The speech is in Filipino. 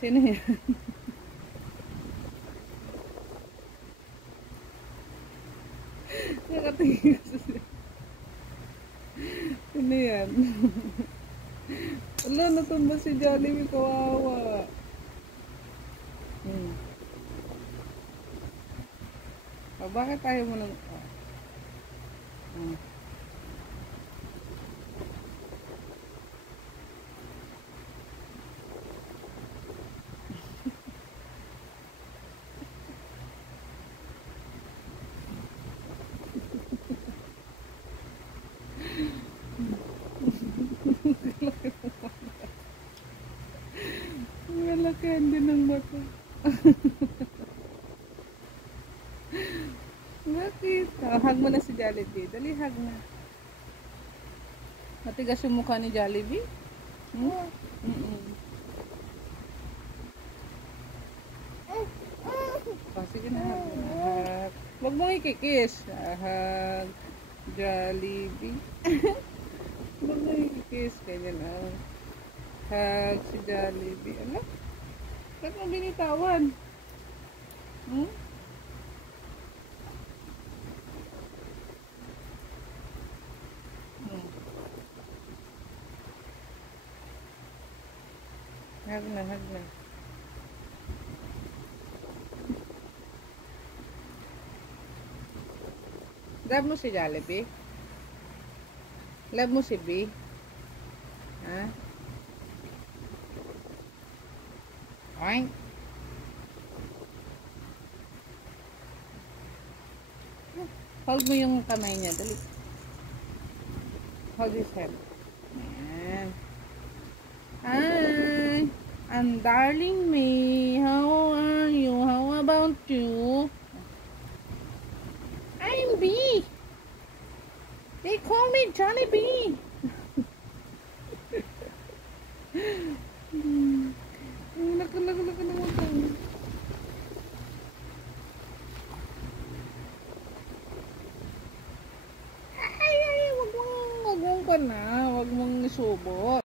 Sino yan? Nakatingin sa siya. Sino yan? Wala, natumba si Jollibee, kawawa. Bakit tayo mo nang... Malakihan din ng mata. Bakit? Hug mo na si Jollibee. Dali, hug na. Matigas yung mukha ni Jollibee? Sige na, hug na. Hug. Huwag mong ikikis. Hug. Jollibee. Huwag mong ikikis. Kanya lang. Hug si Jollibee. Ano? Ba't mo binitawan? Hug na, hug na. Love mo si Jollibee? Love mo si B? Ha? Oink. Hold mo yung kamay niya. Dali. Hold his head. Ayan. Hi. I'm darling me. How are you? How about you? I'm B. They call me Jollibee. Laka naman tayo. Ay, wag mong ka na. Wag mong isubo.